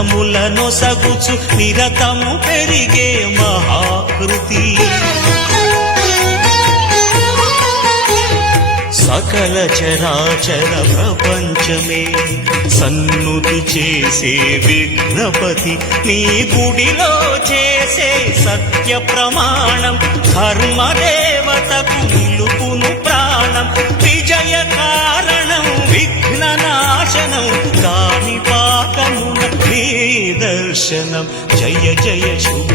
వరములను సగుచు నిరతము పెరిగే మహాకృతి సకల చరాచర ప్రపంచమే సన్నుతి చేసే విఘ్నపతి నీ గుడిలో చేసే సత్య ప్రమాణం ధర్మదేవతకు నిలుపును ప్రాణం విజయ కారణం విఘ్న నాశనం కాని పాకమున నీ దర్శనం జయ జయ శుభ